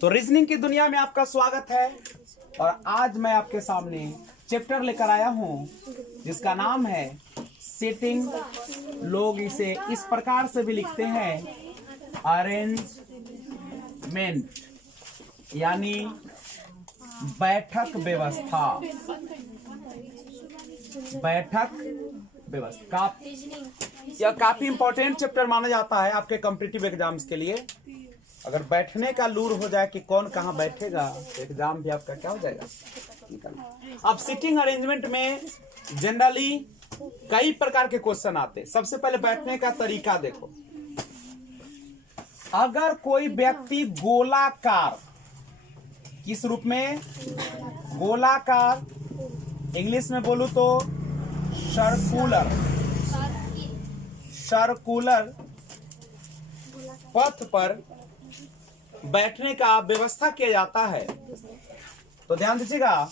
तो रीजनिंग की दुनिया में आपका स्वागत है और आज मैं आपके सामने चैप्टर लेकर आया हूं जिसका नाम है सिटिंग। लोग इसे इस प्रकार से भी लिखते हैं अरेंजमेंट, यानी बैठक व्यवस्था। बैठक व्यवस्था यह काफी इंपॉर्टेंट चैप्टर माना जाता है आपके कॉम्पिटिटिव एग्जाम्स के लिए। अगर बैठने का लूर हो जाए कि कौन कहाँ बैठेगा तो एग्जाम भी आपका क्या हो जाएगा, निकल। अब सिटिंग अरेंजमेंट में जनरली कई प्रकार के क्वेश्चन आते हैं। सबसे पहले बैठने का तरीका देखो। अगर कोई व्यक्ति गोलाकार, किस रूप में? गोलाकार, इंग्लिश में बोलूं तो सर्कुलर पथ पर बैठने का व्यवस्था किया जाता है। तो ध्यान दीजिएगा,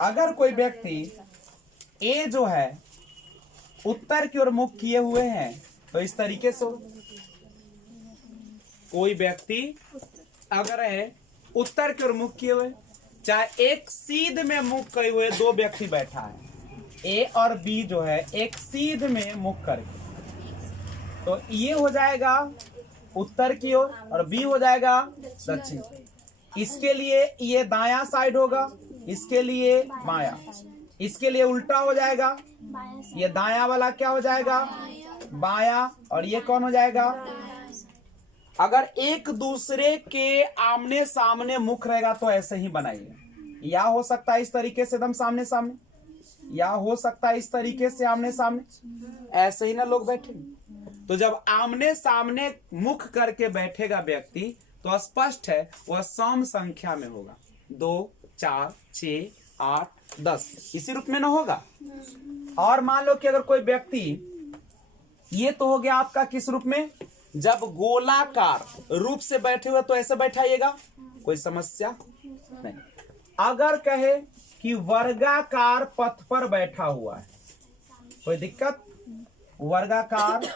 अगर कोई व्यक्ति ए जो है उत्तर की ओर मुख किए हुए हैं तो इस तरीके से कोई व्यक्ति अगर है उत्तर की ओर मुख किए हुए, चाहे एक सीध में मुख किए हुए दो व्यक्ति बैठा है, ए और बी जो है एक सीध में मुख करके, तो ये हो जाएगा उत्तर की ओर और बी हो जाएगा दक्षिण। इसके लिए ये दायां साइड होगा, इसके लिए बायां, इसके लिए उल्टा हो जाएगा। ये दायां वाला क्या हो जाएगा? बायां, और ये कौन हो जाएगा? अगर एक दूसरे के आमने सामने मुख रहेगा तो ऐसे ही बनाइए। या हो सकता है इस तरीके से एकदम सामने सामने, या हो सकता है इस तरीके से आमने सामने, ऐसे ही ना लोग बैठेंगे। तो जब आमने सामने मुख करके बैठेगा व्यक्ति तो स्पष्ट है वह सम संख्या में होगा। 2, 4, 6, 8, 10 इसी रूप में ना होगा। और मान लो कि अगर कोई व्यक्ति, ये तो हो गया आपका किस रूप में? जब गोलाकार रूप से बैठे हुए तो ऐसे बैठाइएगा, कोई समस्या नहीं। अगर कहे कि वर्गाकार पथ पर बैठा हुआ है, कोई दिक्कत? वर्गाकार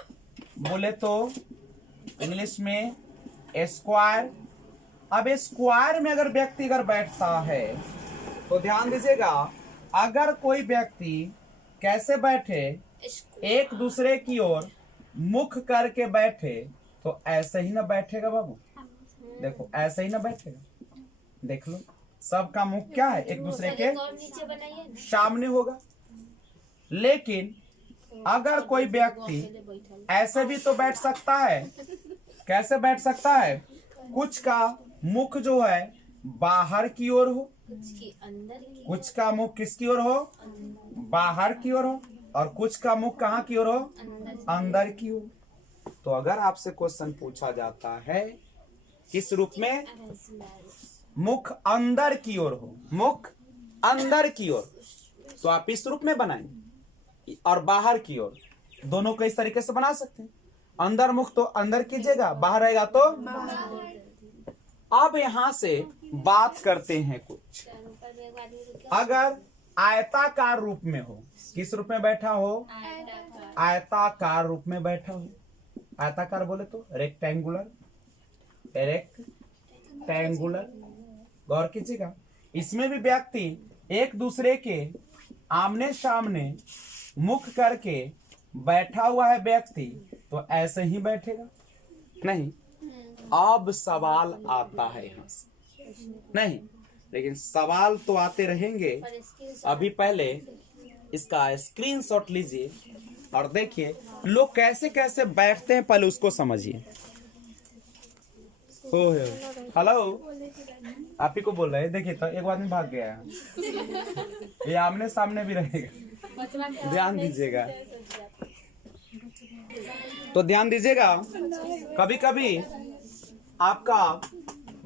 बोले तो इंग्लिश में स्क्वायर। अब स्क्वायर में अगर व्यक्ति अगर बैठता है तो ध्यान दीजिएगा, अगर कोई व्यक्ति कैसे बैठे, एक दूसरे की ओर मुख करके बैठे तो ऐसे ही ना बैठेगा बाबू। देखो ऐसे ही ना बैठेगा, देख लो सबका मुख क्या है? एक दूसरे के सामने होगा। लेकिन अगर कोई व्यक्ति ऐसे भी तो बैठ सकता है। कैसे बैठ सकता है? कुछ का मुख जो है बाहर की ओर हो, कुछ का मुख किसकी ओर हो? बाहर की ओर हो, और कुछ का मुख कहाँ की ओर हो? अंदर की ओर। तो अगर आपसे क्वेश्चन पूछा जाता है किस रूप में? मुख अंदर की ओर हो, मुख अंदर की ओर, तो आप इस रूप में बनाएंगे। और बाहर की ओर, दोनों को इस तरीके से बना सकते हैं। अंदर मुख तो अंदर कीजिएगा, बाहर रहेगा तो अब यहां से बात करते हैं कुछ। अगर आयताकार रूप में हो, किस रूप में बैठा हो? आयताकार रूप में बैठा हो। आयताकार बोले तो रेक्टेंगुलर, रेक्टेंगुलर। गौर कीजिएगा, इसमें भी व्यक्ति एक दूसरे के आमने सामने मुख करके बैठा हुआ है व्यक्ति तो ऐसे ही बैठेगा नहीं। अब सवाल आता है यहां से, नहीं लेकिन सवाल तो आते रहेंगे। अभी पहले इसका स्क्रीनशॉट लीजिए और देखिए लोग कैसे कैसे बैठते हैं, पहले उसको समझिए। हेलो, आप ही को बोल रहे हैं। देखिए तो एक आदमी भाग गया है, ये आमने सामने भी रहेगा, ध्यान दीजिएगा। तो ध्यान दीजिएगा, कभी कभी आपका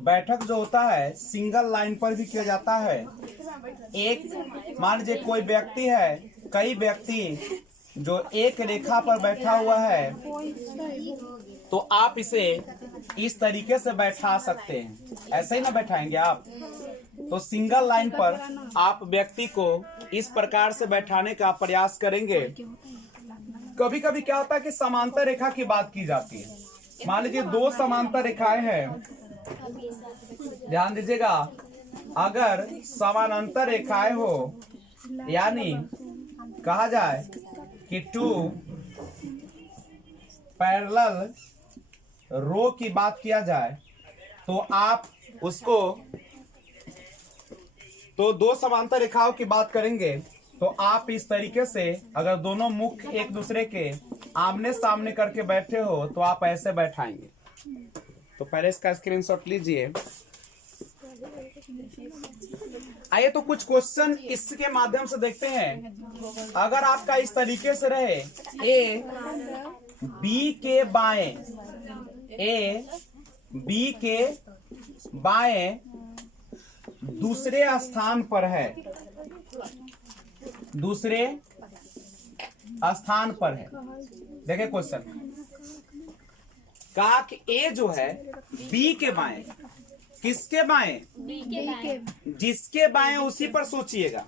बैठक जो होता है सिंगल लाइन पर भी किया जाता है। एक मान लीजिए कोई व्यक्ति है, कई व्यक्ति जो एक रेखा पर बैठा हुआ है तो आप इसे इस तरीके से बैठा सकते हैं। ऐसे ही ना बैठाएंगे आप? तो सिंगल लाइन पर आप व्यक्ति को इस प्रकार से बैठाने का प्रयास करेंगे। कभी कभी क्या होता है कि समांतर रेखा की बात की जाती है। मान लीजिए दो समांतर रेखाएं हैं, ध्यान दीजिएगा, अगर समानांतर रेखाएं हो, यानी कहा जाए कि टू पैरेलल रो की बात किया जाए, तो आप उसको, तो दो समांतर रेखाओं की बात करेंगे तो आप इस तरीके से, अगर दोनों मुख एक दूसरे के आमने सामने करके बैठे हो तो आप ऐसे बैठाएंगे। तो पहले इसका स्क्रीनशॉट लीजिए। आइए तो कुछ क्वेश्चन इसके माध्यम से देखते हैं। अगर आपका इस तरीके से रहे, ए बी के बाएं, ए बी के बाएं दूसरे स्थान पर है, दूसरे स्थान पर है। देखिए क्वेश्चन, कहा कि ए जो है बी के बाएं, किसके बाएं? बी के बाएं। जिसके बाएं उसी पर सोचिएगा।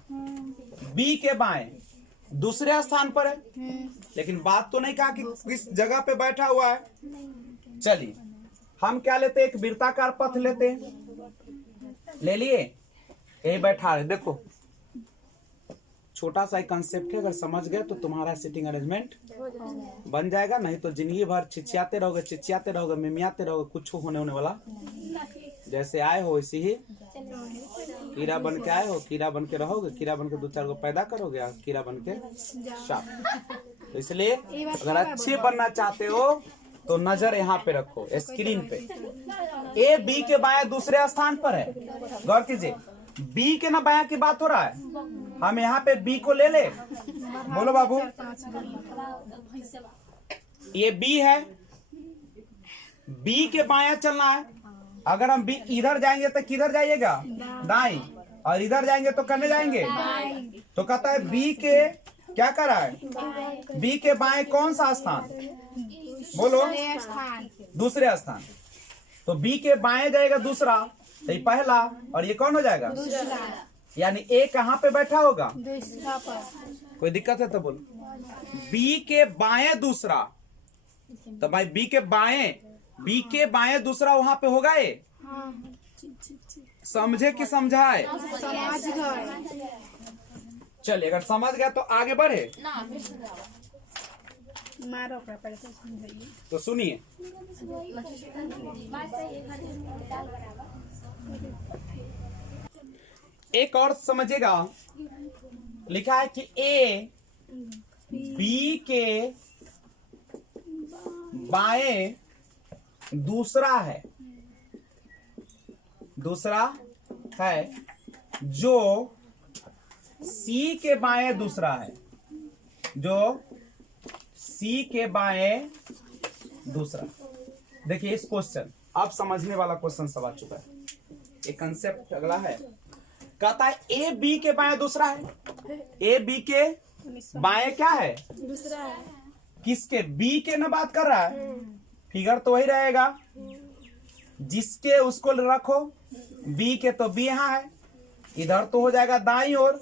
बी के बाएं दूसरे स्थान पर है, लेकिन बात तो नहीं कहा कि किस जगह पे बैठा हुआ है। चलिए हम क्या लेते हैं, एक वृत्ताकार पथ लेते हैं। ले लिए, यही बैठा है। देखो छोटा सा कंसेप्ट है, अगर समझ गए तो तुम्हारा सीटिंग अरेंजमेंट बन जाएगा। नहीं तो जिंदगी भर चिचियाते रहोगे, मिमियाते रहोगे, कुछ होने वाला। जैसे आए हो वैसे ही कीड़ा बन के आए हो, कीड़ा बन के रहोगे, कीड़ा बन के दो चार को पैदा करोगे, कीड़ा बन के साफ। तो इसलिए अगर अच्छे बनना चाहते हो तो नजर यहाँ पे रखो स्क्रीन पे। ए बी के बाएं दूसरे स्थान पर है। गौर कीजिए, बी के ना बायां की बात हो रहा है, हम यहाँ पे बी को ले ले। बोलो बाबू, ये बी है, बी के बायां चलना है। अगर हम बी इधर जाएंगे तो किधर जाइएगा? दाएं। और इधर जाएंगे तो करने जाएंगे। तो कहता है बी के क्या कर रहा है? बी के बाएं कौन सा स्थान? बोलो, दूसरे स्थान। तो बी के बाएं जाएगा दूसरा, तो ये पहला, और ये कौन हो जाएगा? दूसरा। यानी ए कहाँ पे बैठा होगा? दूसरा पर। कोई दिक्कत है तो बोलो। बी के बाएं दूसरा, तो भाई बी के बाएं दूसरा वहां पे होगा। ये समझे कि समझाए? समझ गए। चलिए अगर समझ गया तो आगे बढ़े। मारो पहले तो समझाइए। तो सुनिए, एक और समझिएगा। लिखा है कि ए बी के बाएं दूसरा है, दूसरा है, जो सी के बाएं दूसरा है, जो सी के बाएं दूसरा। देखिए इस क्वेश्चन, अब समझने वाला क्वेश्चन सब आ चुका है। एक कंसेप्ट अगला है, कहता है ए बी के बाएं दूसरा है। ए बी के बाएं क्या है? दूसरा है। किसके? बी के ना बात कर रहा है। फिगर तो वही रहेगा, जिसके उसको रखो। बी के तो बी यहाँ है, इधर तो हो जाएगा दाईं ओर,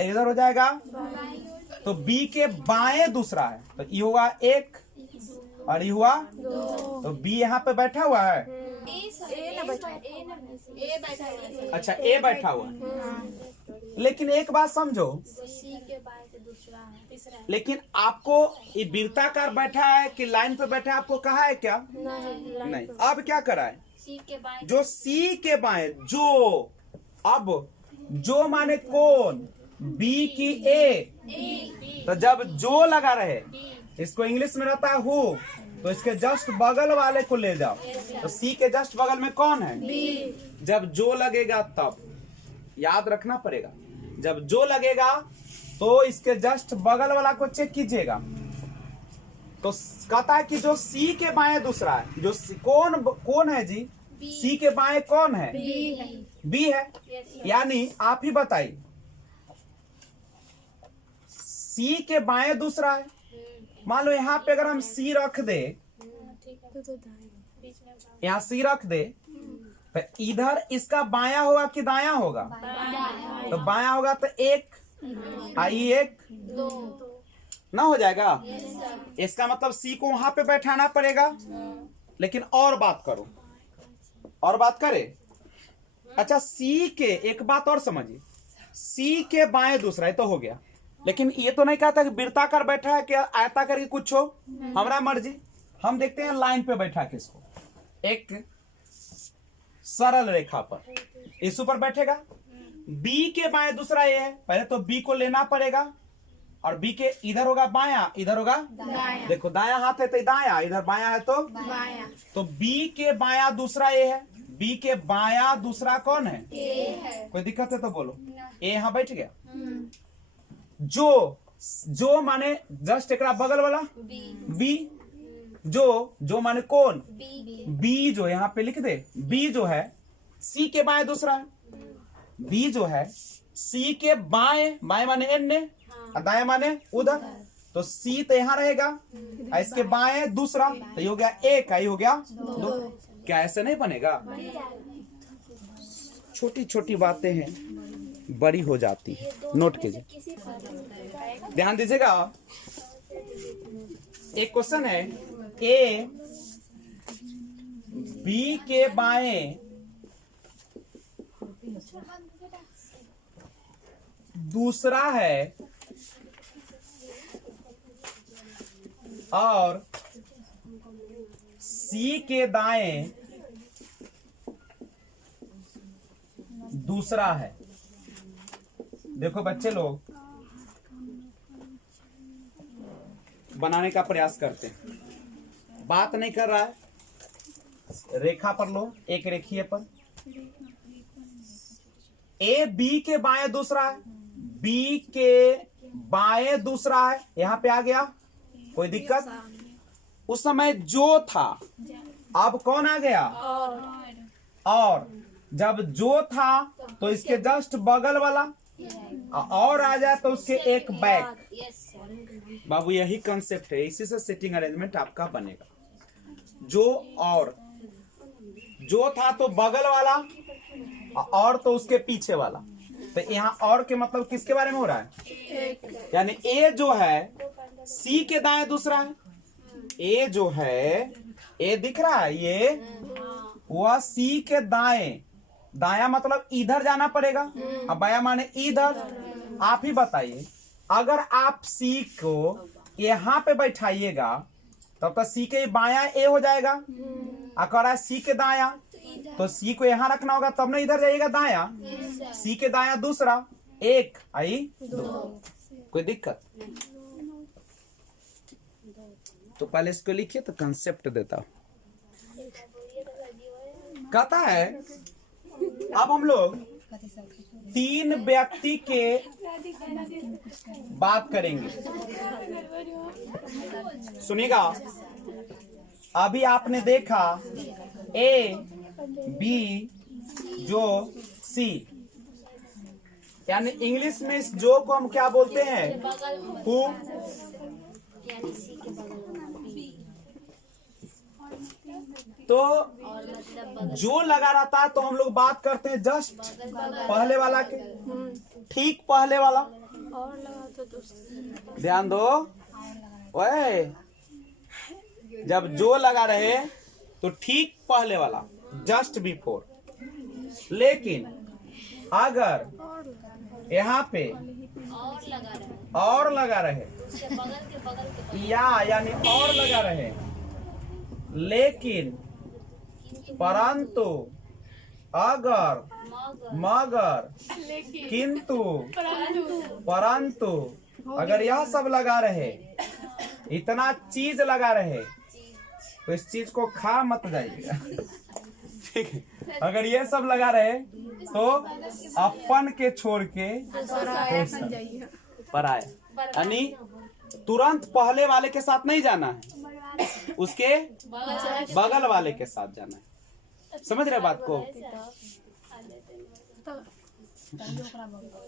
इधर हो जाएगा। तो बी के बाएं दूसरा है, तो ये हुआ एक और ये हुआ दो। तो बी यहाँ पे बैठा हुआ है। अच्छा ए बैठा हुआ है। लेकिन एक बात समझो, लेकिन आपको ये वृत्ताकार बैठा है कि लाइन पे बैठा है, आपको कहा है क्या? नहीं। अब क्या करा है? जो सी के बाएं, जो, अब जो माने कौन? बी की ए। तो जब जो लगा रहे, इसको इंग्लिश में रहता है हु, तो इसके जस्ट बगल वाले को ले जाओ। तो सी के जस्ट बगल में कौन है? बी। जब जो लगेगा तब याद रखना पड़ेगा, जब जो लगेगा तो इसके जस्ट बगल वाला को चेक कीजिएगा। तो कहता है कि जो सी के बाएं दूसरा है, जो कौन है जी? सी के बाएं कौन है? बी है। यानी आप ही बताइए, सी के बाएं दूसरा है। मान लो यहाँ पे अगर हम सी रख दे, यहाँ सी रख दे, तो इधर इसका बायां होगा कि दायां होगा? तो बायां होगा तो एक, आई एक ना हो जाएगा। इसका मतलब सी को वहां पे बैठाना पड़ेगा। लेकिन और बात करो, और बात करे अच्छा सी के, एक बात और समझिए, सी के बाएं दूसरा, ये तो हो गया, लेकिन ये तो नहीं कहा था कि वृत्ताकार बैठा है क्या आयताकार की कुछ हो, हमारा मर्जी। हम देखते हैं लाइन पे बैठा किसको, एक सरल रेखा पर, इस ऊपर बैठेगा। बी के बाएं दूसरा ये है, पहले तो बी को लेना पड़ेगा, और बी के इधर होगा बायां, इधर होगा दायां। देखो दायां हाथ है तो दायां, इधर बायां है तो बायां। तो बी के बायां दूसरा ए है, बी के बायां दूसरा कौन है, ए है। कोई दिक्कत है तो बोलो। ए यहाँ बैठ गया। जो माने जस्ट एकरा बगल वाला बी, जो माने कौन, बी जो यहाँ पे लिख दे, बी जो है सी के बाएं दूसरा है, बी जो है सी के बाएं, बाएं माने एन्ने और दाएं माने उधर, तो सी तो यहाँ रहेगा और इसके बाएं दूसरा, तो ये हो गया एक, ये हो गया दो। क्या ऐसे नहीं बनेगा? छोटी छोटी बातें हैं बड़ी हो जाती है, नोट कीजिए, ध्यान दीजिएगा। एक क्वेश्चन है, ए बी के बाएं दूसरा है और सी के दाएं दूसरा है। देखो बच्चे लोग बनाने का प्रयास करते हैं, बात नहीं कर रहा है, रेखा पर लो, एक रेखीय पर, ए बी के बाएं दूसरा है, बी के बाएं दूसरा है, यहां पे आ गया, कोई दिक्कत? उस समय जो था, अब कौन आ गया, और जब जो था तो इसके जस्ट बगल वाला, और आ जाए तो उसके एक बैक। बाबू यही कंसेप्ट है, इसी से सेटिंग अरेंजमेंट आपका बनेगा। जो था तो बगल वाला, और तो उसके पीछे वाला, तो यहाँ और के मतलब किसके बारे में हो रहा है, यानी ए जो है सी के दाएं दूसरा है, ए जो है, ए दिख रहा है ये, वह सी के दाएं, दाया मतलब इधर जाना पड़ेगा, अब बाया माने इधर। आप ही बताइए, अगर आप सी को यहाँ पे बैठाइएगा तब तो सी के बाया ए हो जाएगा, अगर सी के दाया तो सी को यहाँ रखना होगा, तब ना इधर जाइएगा दाया, सी के दाया दूसरा, एक आई दो, कोई दिक्कत? तो पहले इसको लिखिए तो कंसेप्ट देता हूं। कहता है अब हम लोग तीन व्यक्ति के बात करेंगे, सुनिएगा। अभी आपने देखा ए बी जो सी, यानी इंग्लिश में इस जो को हम क्या बोलते हैं, हु। तो जो लगा रहता है तो हम लोग बात करते हैं जस्ट पहले वाला के, ठीक पहले वाला, ध्यान दो ओए, जब जो लगा रहे तो ठीक पहले वाला, जस्ट बिफोर। लेकिन अगर यहाँ पे और लगा रहे यानी और लगा रहे, लेकिन परंतु अगर मगर किंतु परंतु अगर यह सब लगा रहे, इतना चीज लगा रहे, तो इस चीज को खा मत जाइएगा, ठीक है। अगर ये सब लगा रहे तो अपन के छोड़ के पराया, यानी तुरंत पहले वाले के साथ नहीं जाना है, उसके बगल वाले के साथ जाना है। समझ रहे बात को?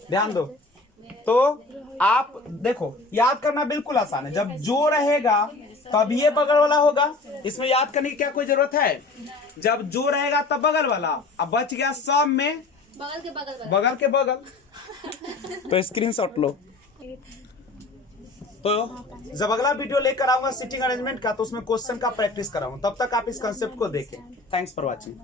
ध्यान दो। तो आप देखो, याद करना बिल्कुल आसान है, जब जो रहेगा तब ये बगल वाला होगा, इसमें याद करने की क्या कोई जरूरत है? जब जो रहेगा तब बगल वाला, अब बच गया सब में बगल के बगल। तो स्क्रीनशॉट लो। तो जब अगला वीडियो लेकर आऊंगा सिटिंग अरेंजमेंट का, तो उसमें क्वेश्चन का प्रैक्टिस कराऊंगा, तब तक आप इस कंसेप्ट को देखें। Thanks for watching.